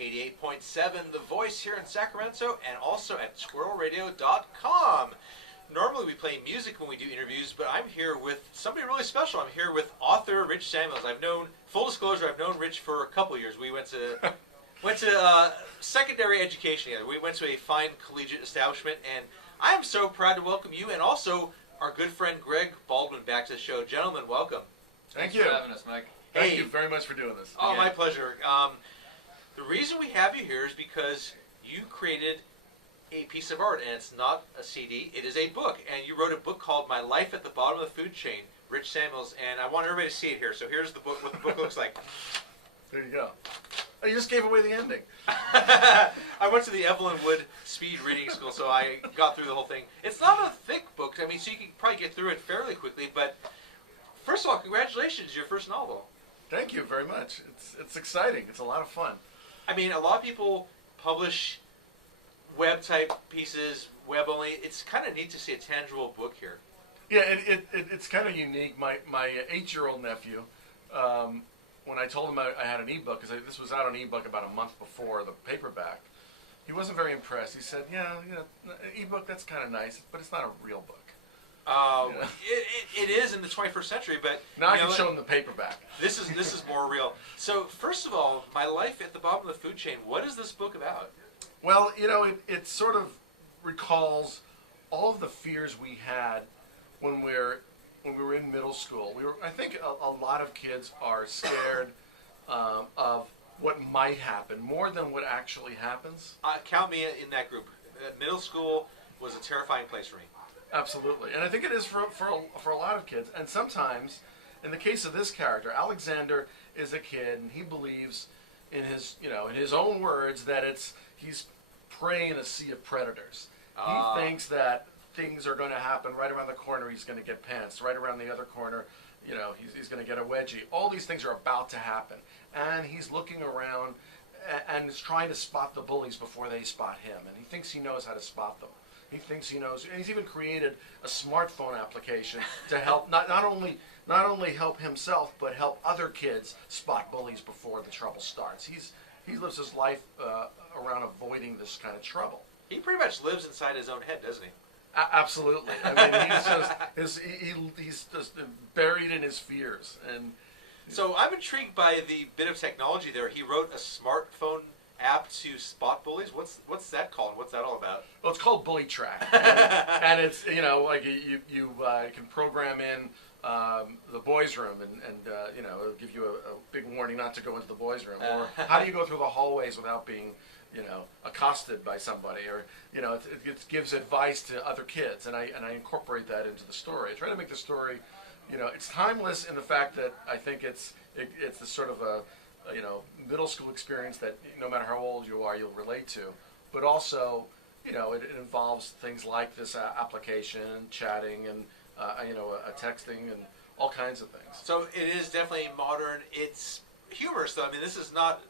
88.7 The Voice here in Sacramento, and also at twirlradio.com. Normally we play music when we do interviews, but I'm here with somebody really special. I'm here with author Rich Samuels. Full disclosure, I've known Rich for a couple years. We went to secondary education together. We went to a fine collegiate establishment, and I am so proud to welcome you and also our good friend Greg Baldwin back to the show. Gentlemen, welcome. Thank you for having us, Mike. Thank you very much for doing this. Oh, my pleasure. The reason we have you here is because you created a piece of art, and it's not a CD, it is a book. And you wrote a book called My Life at the Bottom of the Food Chain, Rich Samuels, and I want everybody to see it here. So here's the book, what the book looks like. There you go. Oh, you just gave away the ending. I went to the Evelyn Wood speed reading school, so I got through the whole thing. It's not a thick book, I mean, so you can probably get through it fairly quickly, but first of all, congratulations, your first novel. Thank you very much. It's exciting. It's a lot of fun. I mean, a lot of people publish web-type pieces, web only. It's kind of neat to see a tangible book here. Yeah, it's kind of unique. My 8-year-old nephew, when I told him I had an ebook, because this was out on ebook about a month before the paperback, he wasn't very impressed. He said, "Yeah, ebook, that's kind of nice, but it's not a real book." It is in the 21st century, but now I can show him the paperback. This is more real. So first of all, My Life at the Bottom of the Food Chain. What is this book about? Well, it sort of recalls all of the fears we had when we were in middle school. I think a lot of kids are scared of what might happen more than what actually happens. Count me in that group. Middle school was a terrifying place for me. Absolutely, and I think it is for a lot of kids. And sometimes, in the case of this character, Alexander is a kid, and he believes in his own words that he's prey in a sea of predators. He thinks that things are going to happen right around the corner. He's going to get pantsed. Right around the other corner, he's going to get a wedgie. All these things are about to happen, and he's looking around and is trying to spot the bullies before they spot him. And he thinks he knows how to spot them. He thinks he knows, and he's even created a smartphone application to help not only help himself, but help other kids spot bullies before the trouble starts. He lives his life around avoiding this kind of trouble. He pretty much lives inside his own head, doesn't he? Absolutely. I mean, he's just buried in his fears. And so I'm intrigued by the bit of technology there. He wrote a smartphone app to spot bullies. What's that called? What's that all about? Well, it's called Bully Track, and it's like you can program in the boys' room, and it'll give you a big warning not to go into the boys' room, or how do you go through the hallways without being accosted by somebody, or it gives advice to other kids, and I incorporate that into the story. I try to make the story, it's timeless in the fact that I think it's the sort of a middle school experience that no matter how old you are, you'll relate to, but also, it involves things like this application, chatting, and texting, and all kinds of things. So it is definitely modern. It's humorous, though. I mean, this is not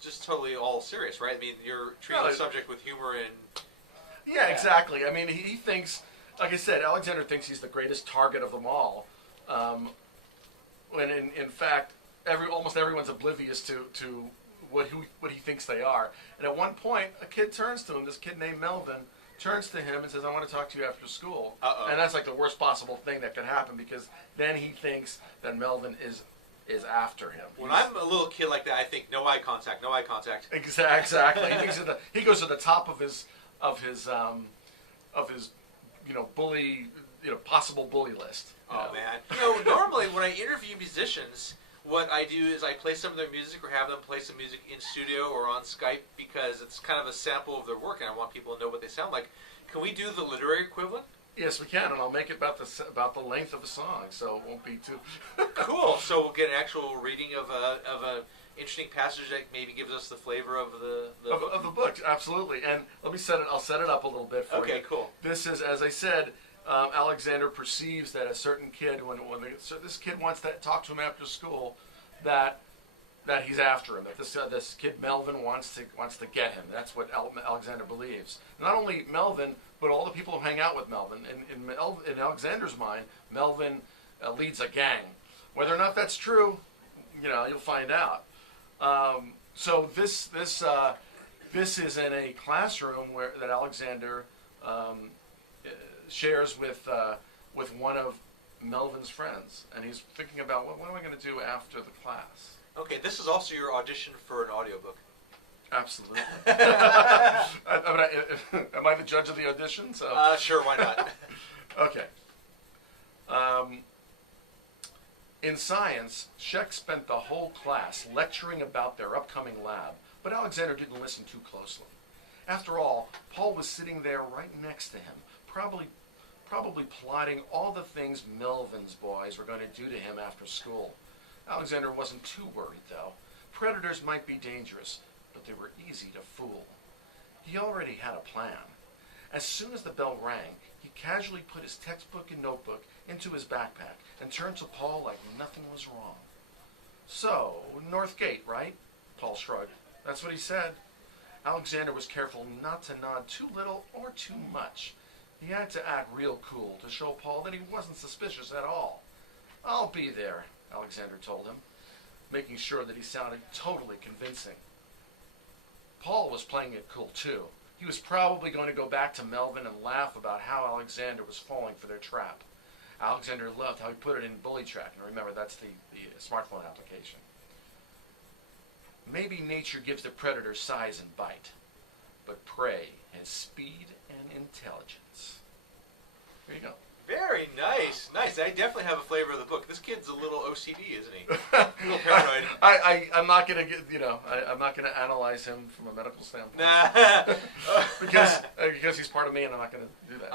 just totally all serious, right? I mean, you're treating the subject with humor and... Yeah, exactly. I mean, he thinks, like I said, Alexander thinks he's the greatest target of them all, when in fact, almost everyone's oblivious to what he thinks they are. And at one point, a kid turns to him, this kid named Melvin, turns to him and says, "I want to talk to you after school." And that's like the worst possible thing that could happen, because then he thinks that Melvin is after him. When I'm a little kid like that, I think no eye contact, no eye contact. Exactly. He goes to the top of his bully, possible bully list. Oh man. Normally when I interview musicians, what I do is I play some of their music or have them play some music in studio or on Skype, because it's kind of a sample of their work and I want people to know what they sound like. Can we do the literary equivalent? Yes, we can, and I'll make it about the length of a song, so it won't be too... Cool. So we'll get an actual reading of a interesting passage that maybe gives us the flavor of the book. Absolutely. And I'll set it up a little bit for you. Okay, cool. This is, as I said, Alexander perceives that a certain kid, so this kid wants to talk to him after school, that he's after him. That this kid Melvin wants to get him. That's what Alexander believes. Not only Melvin, but all the people who hang out with Melvin. In Alexander's mind, Melvin leads a gang. Whether or not that's true, you'll find out. So this is in a classroom that Alexander shares with one of Melvin's friends, and he's thinking about what am I going to do after the class. Okay, this is also your audition for an audiobook. Absolutely. Am I the judge of the audition? So sure, why not? Okay. In science, Scheck spent the whole class lecturing about their upcoming lab, but Alexander didn't listen too closely. After all, Paul was sitting there right next to him, probably plotting all the things Melvin's boys were going to do to him after school. Alexander wasn't too worried, though. Predators might be dangerous, but they were easy to fool. He already had a plan. As soon as the bell rang, he casually put his textbook and notebook into his backpack and turned to Paul like nothing was wrong. So, North Gate, right? Paul shrugged. That's what he said. Alexander was careful not to nod too little or too much. He had to act real cool to show Paul that he wasn't suspicious at all. I'll be there, Alexander told him, making sure that he sounded totally convincing. Paul was playing it cool too. He was probably going to go back to Melvin and laugh about how Alexander was falling for their trap. Alexander loved how he put it in bully track, and remember, that's the smartphone application. Maybe nature gives the predator size and bite, but prey has speed and intelligence. There you go. Very nice, nice. I definitely have a flavor of the book. This kid's a little OCD, isn't he? A little paranoid. I'm not gonna get, I'm not gonna analyze him from a medical standpoint. Nah. because he's part of me, and I'm not gonna do that.